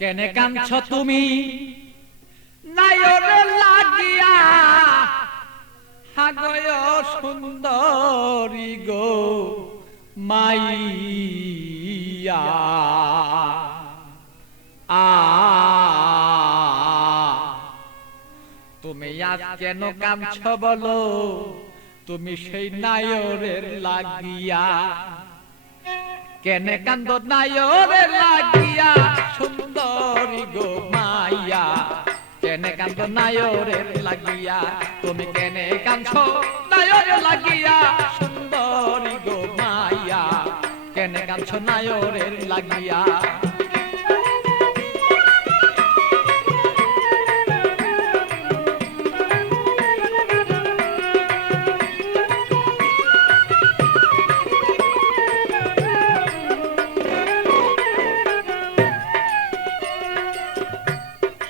কেনে কাঁদছ তুমি নায়রে লাগিয়া হাগয় সুন্দরী গো মাইয়া তুমি আজ কেন কাঁদছ বলো তুমি সেই নায়রের লাগিয়া কেনে কান্দ নায়রের লাগিয়া সুন্দরী গো মাইয়া কেনে কান্দ নায়রের লাগিয়া তুমি কেনে কাঁদছ নায়রের লাগিয়া সুন্দরী গো মাইয়া কেনে কাঁদছ নায়রের লাগিয়া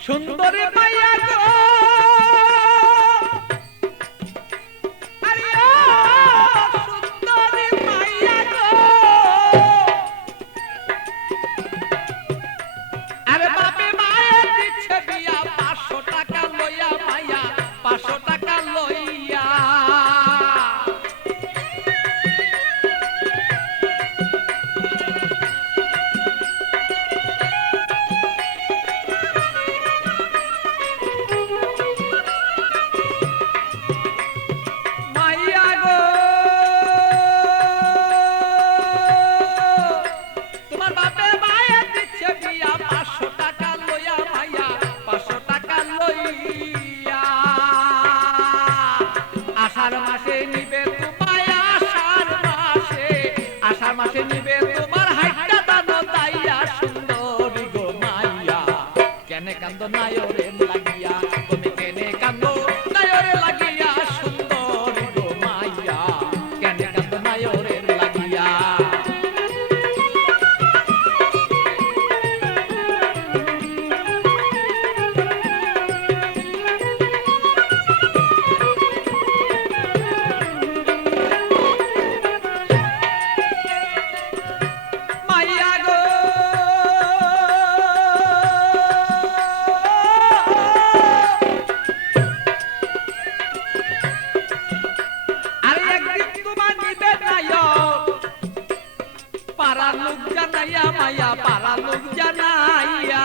সুন্দরী মাইয়া গো আরে ও সুন্দরী মাইয়া গো আরে বাপে মায়া দিচ্ছে বিয়া 500 টাকা লইয়া মাইয়া 500 টাকা লইয়া আষাঢ় মাসে নিবে তোমার হাইটা দানো দাইয়া সুন্দরী গো মাইয়া কেনে কান্দ নায়রে লাগিয়া তুমি কেনে কান্দ নায়রে লাগিয়া সুন্দরী গো মাইয়া কেনে কান্দ নায়রে লাগিয়া পারা লোক জানাইয়া মাইয়া পারা লোক জানাইয়া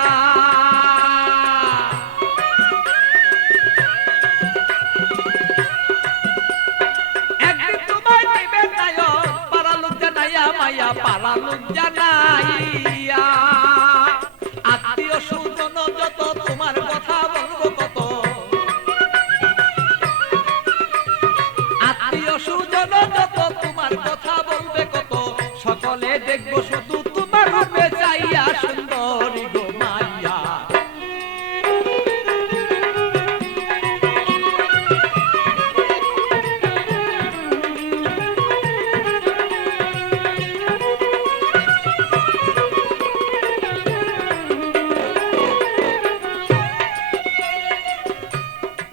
একদিন তোমায় নিবে নায়ক পারা লোক জানাইয়া মাইয়া পারা লোক জানাইয়া আত্মীয় স্বজন যত তোমার কথা বলবো কত আত্মীয় স্বজন যত তোমার কথা বলবে কত সকলে দেখবো শুধু তোমার রূপে চাইয়া সুন্দরী গো মাইয়া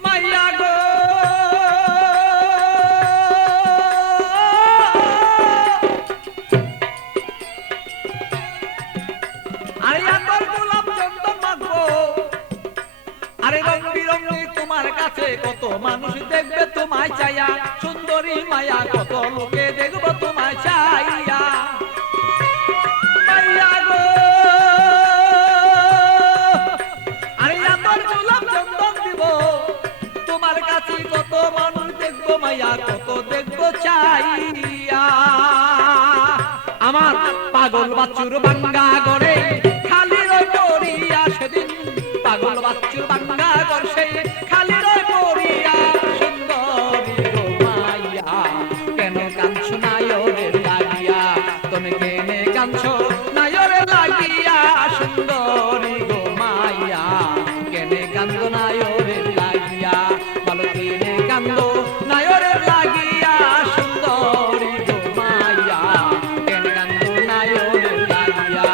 মাইয়া গো আরে রং বিরঙি তোমার কাছে কত মানুষ দেখবে তোমায় চাইয়া সুন্দরী মায়া কত লোকে দেখবো তোমায় চাইয়া মাইয়া গো আরে আতর গোলাপ চন্দন দিব তোমার কাছে কত মানুষ দেখবো মায়া কত দেখবো চাইয়া আমার পাগল বাচ্চুর বাঙ্গা গড়ে খালি রই পড়িয়া সেদিন পাগল বাচ্চুর বাঙ্গা গড়ে খালি রই পড়িয়া সুন্দরী গো মাইয়া কেন কাঁদছ নায়রের লাগিয়া তুমি কেনে কাঁদছ নায়রের লাগিয়া সুন্দরী গো মাইয়া কেনে কান্দ নায়রের লাগিয়া বলো কেনে কান্দ নায়রের লাগিয়া সুন্দরী গো মাইয়া কেনে কান্দ নায়রের লাগিয়া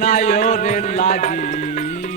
নায়রে লাগিয়া।